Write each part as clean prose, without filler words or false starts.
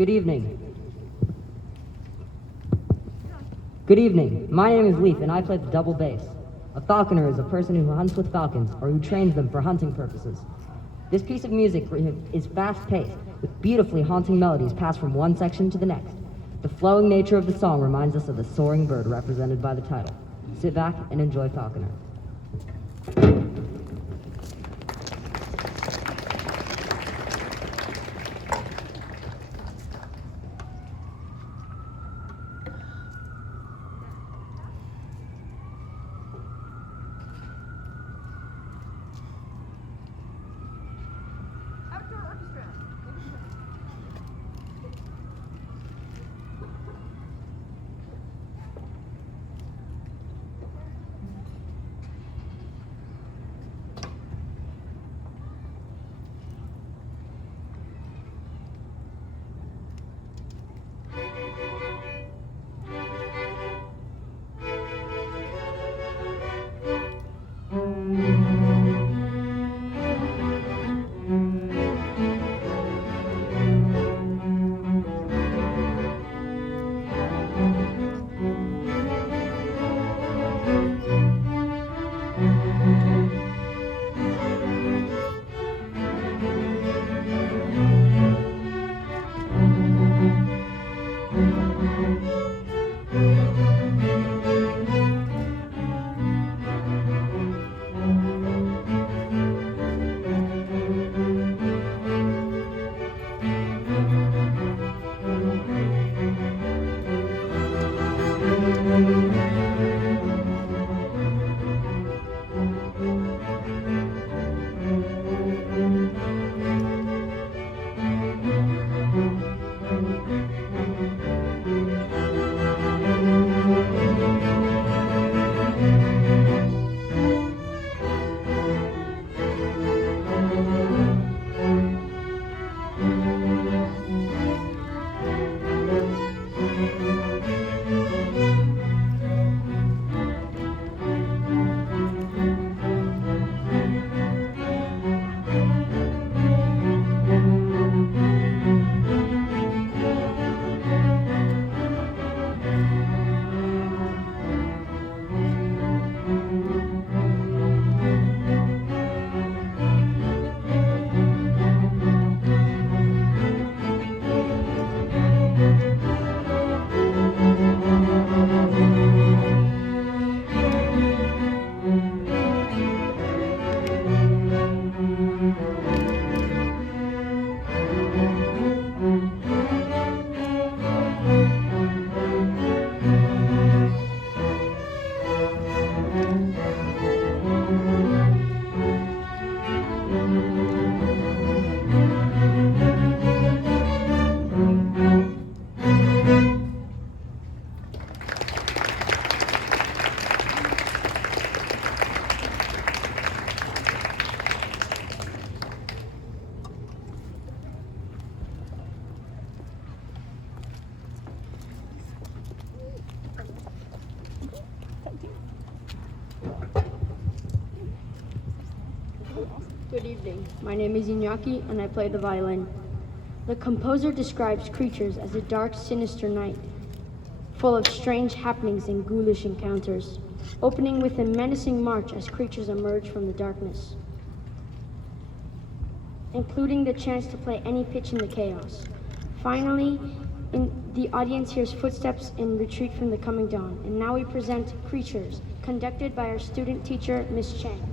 Good evening. Good evening. My name is Leaf, and I play the double bass. A falconer is a person who hunts with falcons, or who trains them for hunting purposes. This piece of music is fast-paced, with beautifully haunting melodies passed from one section to the next. The flowing nature of the song reminds us of the soaring bird represented by the title. Sit back and enjoy Falconer. Orchestra. Good evening. My name is Iñaki, and I play the violin. The composer describes creatures as a dark, sinister night, full of strange happenings and ghoulish encounters, opening with a menacing march as creatures emerge from the darkness, including the chance to play any pitch in the chaos. Finally, the audience hears footsteps in retreat from the coming dawn. And now we present Creatures, conducted by our student teacher, Miss Chang.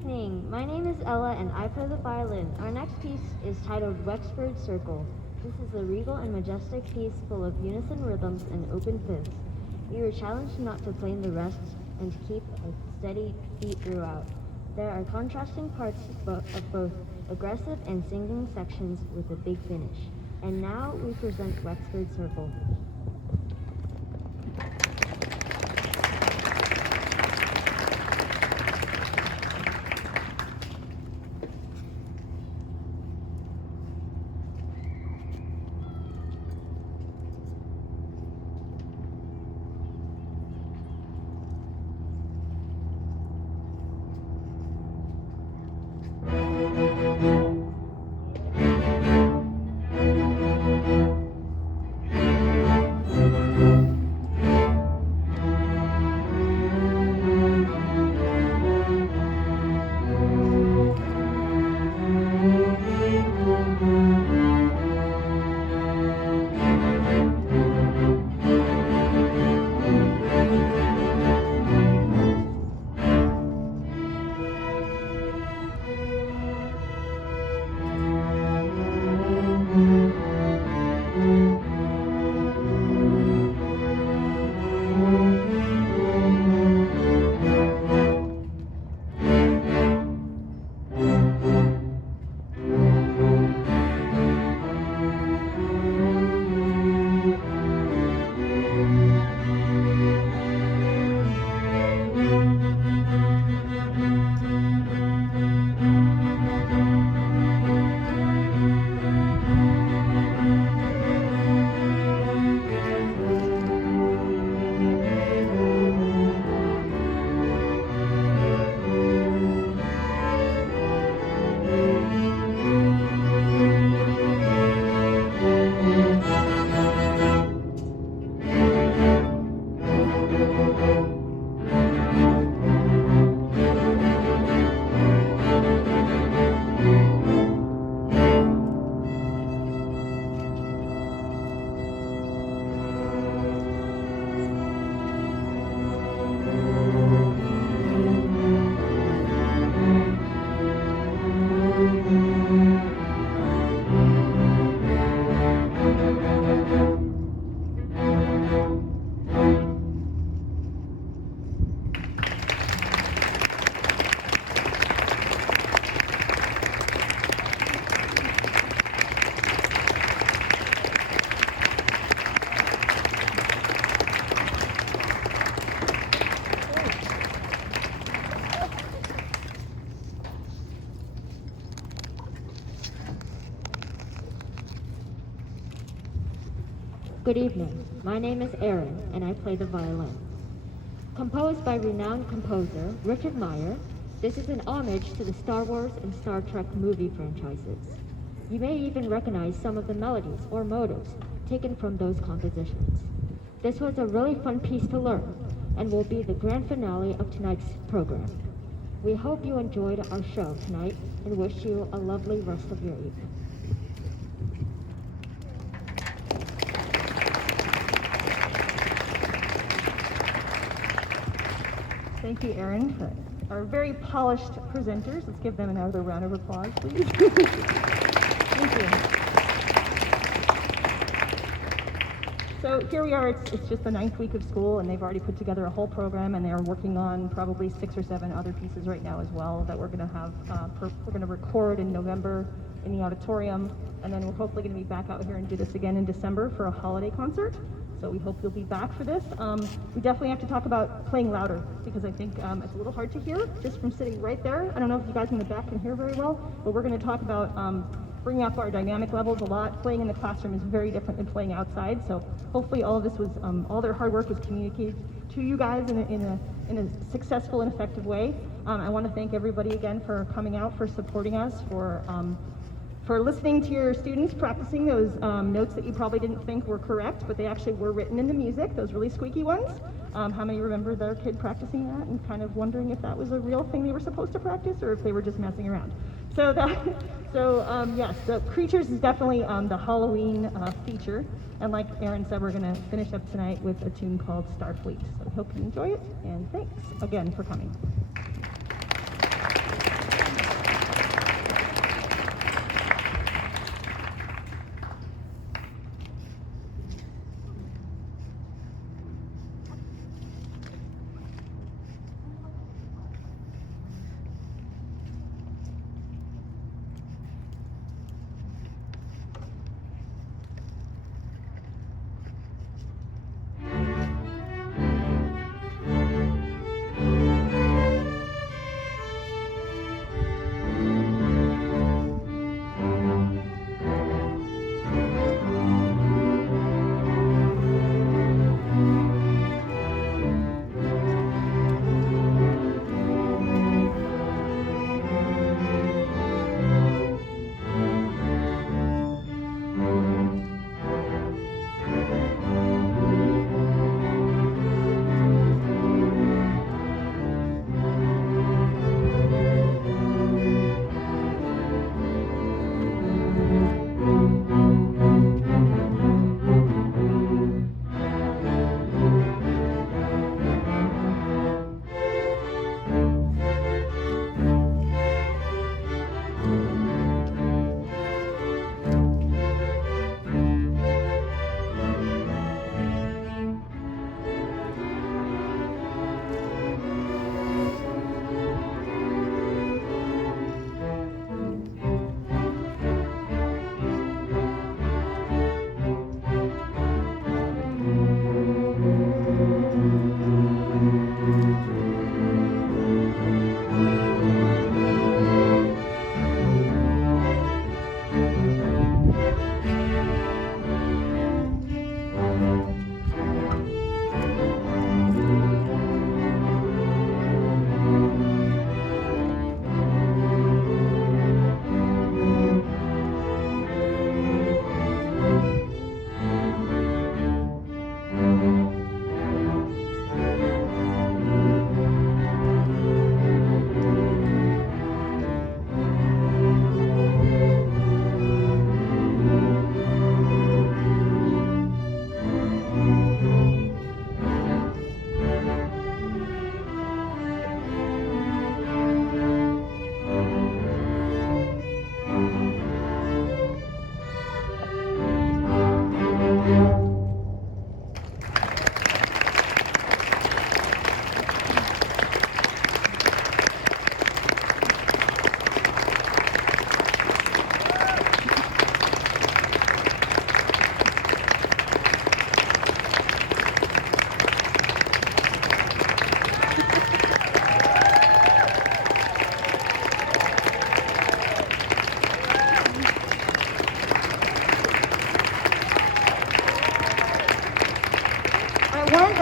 evening. My name is Ella and I play the violin. Our next piece is titled Wexford Circle. This is a regal and majestic piece full of unison rhythms and open fifths. We were challenged not to play in the rests and to keep a steady beat throughout. There are contrasting parts of both aggressive and singing sections with a big finish. And now we present Wexford Circle. Good evening. My name is Aaron, and I play the violin. Composed by renowned composer Richard Meyer, this is an homage to the Star Wars and Star Trek movie franchises. You may even recognize some of the melodies or motives taken from those compositions. This was a really fun piece to learn, and will be the grand finale of tonight's program. We hope you enjoyed our show tonight, and wish you a lovely rest of your evening. Thank you, Aaron, for our very polished presenters. Let's give them another round of applause, please. Thank you. So here we are, it's just the 9th week of school, and they've already put together a whole program, and they're working on probably 6 or 7 other pieces right now as well that we're going to have, we're going to record in November in the auditorium, and then we're hopefully going to be back out here and do this again in December for a holiday concert. So we hope you'll be back for this. We definitely have to talk about playing louder, because I think it's a little hard to hear just from sitting right there. I don't know if you guys in the back can hear very well, but we're going to talk about bringing up our dynamic levels a lot. Playing in the classroom is very different than playing outside. So hopefully all of this was, all their hard work was communicated to you guys in a successful and effective way. I want to thank everybody again for coming out, for supporting us, for listening to your students practicing those notes that you probably didn't think were correct, but they actually were written in the music, those really squeaky ones. How many remember their kid practicing that and kind of wondering if that was a real thing they were supposed to practice or if they were just messing around? Yes, the Creatures is definitely the Halloween feature. And like Aaron said, we're going to finish up tonight with a tune called Starfleet. So I hope you enjoy it, and thanks again for coming.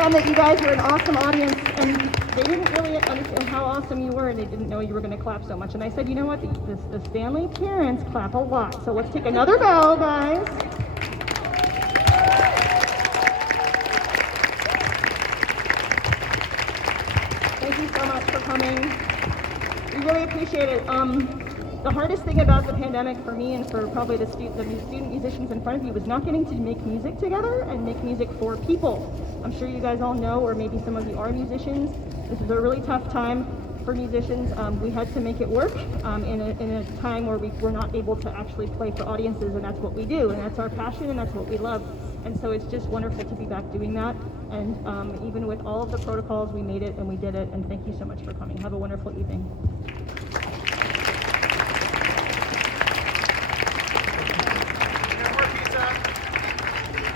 found that you guys were an awesome audience, and they didn't really understand how awesome you were, and they didn't know you were going to clap so much. And I said, you know what, the Standley parents clap a lot, so let's take another bow, guys. Thank you so much for coming. We really appreciate it. The hardest thing about the pandemic for me and for probably the student musicians in front of you was not getting to make music together and make music for people. I'm sure you guys all know, or maybe some of you are musicians, this is a really tough time for musicians. We had to make it work in a time where we were not able to actually play for audiences, and that's what we do, and that's our passion, and that's what we love. And so it's just wonderful to be back doing that. And even with all of the protocols, we made it and we did it, and thank you so much for coming. Have a wonderful evening.